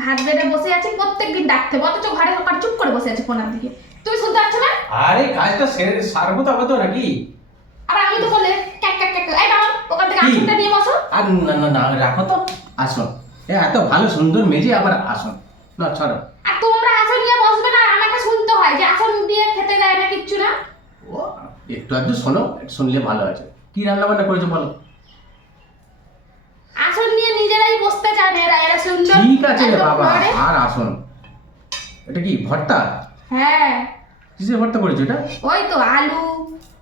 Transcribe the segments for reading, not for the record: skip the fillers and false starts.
ভাত বেড়ে বসে আছি, প্রত্যেকদিন ডাকতে অথচ ঘরে ওখানে চুপ করে বসে আছে কোনার দিকে। তুমি শুনতে পাচ্ছ না? আরে কাজটা সারবো তবে তো নাকি? আবার আমি তো বলে ক্যাক ক্যাক ক্যাক, এই বাবা ওখান থেকে আসনটা নিয়ে বসো। আর না না না রাখো তো, আসুন। এত ভালো সুন্দর মেজে আবার আসুন না, ছাড়ো। আর তোমরা আসন নিয়ে বসবে না, আমাকে শুনতে হয় যে আসন দিয়ে খেতে দেয় না, কিচ্ছু না। ও একটু আধটু শোনো, একটু শুনলে ভালো আছে। কি রান্না বান্না করেছো বলো? আসন নিয়ে নিজেরাই বসতে চায় না এরা, এরা সুন্দর। ঠিক আছে রে একদম বাবা, ফ্লোরে। আর আসুন। এটা কি ভর্তা? হ্যাঁ কিসের ভর্তা করেছো এটা? ওই তো আলু,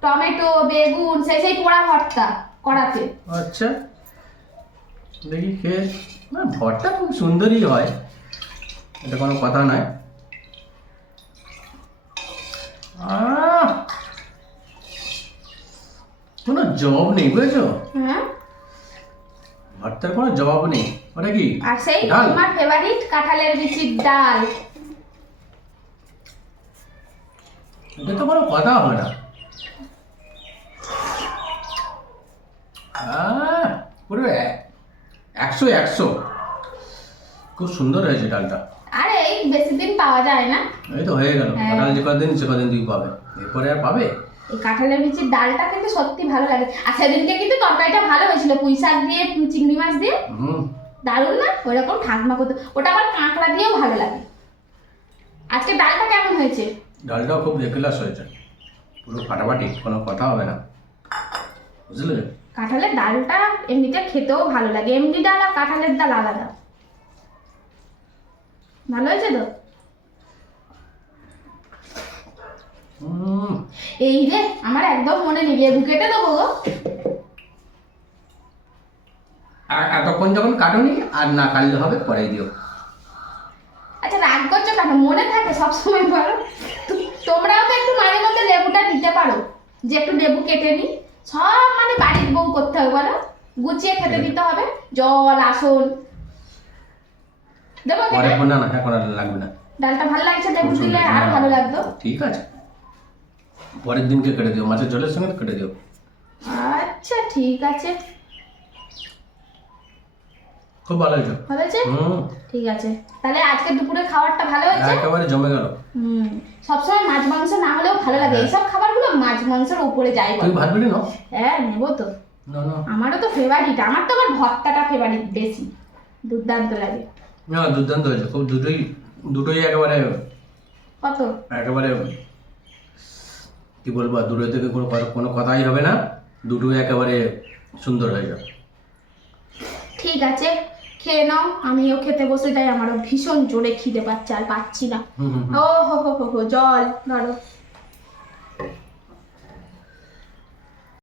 টমেটো, বেগুন, সেই সেই পোড়া ভর্তা করাতে। আচ্ছা দেখি খেয়ে। না ভর্তা খুব সুন্দরই হয়, এটা কোনো কথা নয়। কোনো জবাব নেই বুঝেছো, হ্যাঁ ভর্তার কোনো জবাব নেই। ওটা কি আর সেই ডাল? আমার ফেভারিট কাঁঠালের বিচির ডাল। এটা তো কোনো কথা হবে না। পুরো 100 খুব সুন্দর হয়েছে ডালটা। আরে এই বেশি দিন পাওয়া যায় না এই তো হয়ে গেল, হ্যাঁ। কাঁঠাল যে কদিন সে কদিন তুই পাবে, এরপরে আর পাবে? এই কাঁঠালের বিচির ডালটা কিন্তু সত্যি ভালো লাগে। আর সেদিনকে কিন্তু তরকারিটা ভালো হয়েছিল, পুঁই শাক দিয়ে চিংড়ি মাছ দিয়ে, হুম। দারুণ না? ওইরকম ঠাকমা করতে, ওটা আবার কাঁকড়া দিয়েও ভালো লাগে। আজকে ডালটা কেমন হয়েছে? ডালটাও খুব এক্লাস হয়েছে, পুরো ফাটাফাটি, কোনো কথা হবে না, বুঝলে? কাঁঠালের ডালটা এমনিতে খেতেও ভালো লাগে, এমনি ডাল আর কাঁঠালের ডাল আলাদা। ভালো হয়েছে তো? হুম। এই রে আমার একদম মনে নেই, লেবু কেটে দেবো গো। আর এতক্ষণ যখন কাটুনি আর না কাটলে হবে, পরে দিও। আচ্ছা রাগ করছো কেন? মনে থাকে সবসময় বলো। তোমরাও তো একটু মাঝে মধ্যে লেবুটা দিতে পারো, যে একটু লেবু কেটে নি। সব মানে বাড়ির বউ করতে হবে বলো, গুছিয়ে খেতে দিতে হবে। জল আসন দেবো পরে কেটে? না না, এখন আর লাগবে না। ডালটা ভালো লাগছে, লেবু খুব সুন্দর, দিলে আরো না। ভালো লাগতো। ঠিক আছে, পরের দিনকে কেটে দিও, মাছের ঝোলের সঙ্গে কেটে দিও। আচ্ছা ঠিক আছে, খুব ভালো হয়েছে। ভালো হয়েছে? হুম। ঠিক আছে, তাহলে আজকে দুপুরে খাবারটা ভালো হয়েছে। একেবারে জমে গেল। সবসময় মাছ মাংস না হলেও ভালো লাগে, হ্যাঁ। এইসব খাবারগুলো মাছ মাংসের উপরে যায় তুই বলো। ভাত বেড়ে নাও। হ্যাঁ নেবো তো, না না আমারও তো ফেভারিট, আমার তো আবার ভর্তাটা ফেভারিট বেশি, দুর্দান্ত লাগে। না, দুর্দান্ত হয়েছে খুব, দুটোই একেবারে কত? একেবারে কি বলবো, দূরে থেকে কোনো কথাই হবে না, দুটোই একেবারে সুন্দর হয়ে যাবে। ঠিক আছে খেয়ে নাও, আমিও খেতে বসে যাই, আমারও ভীষণ জোরে খিদে পাচ্ছে, আর পাচ্ছি না। হুম হুম হুম। ও হো হো হো হো, জল ধরো।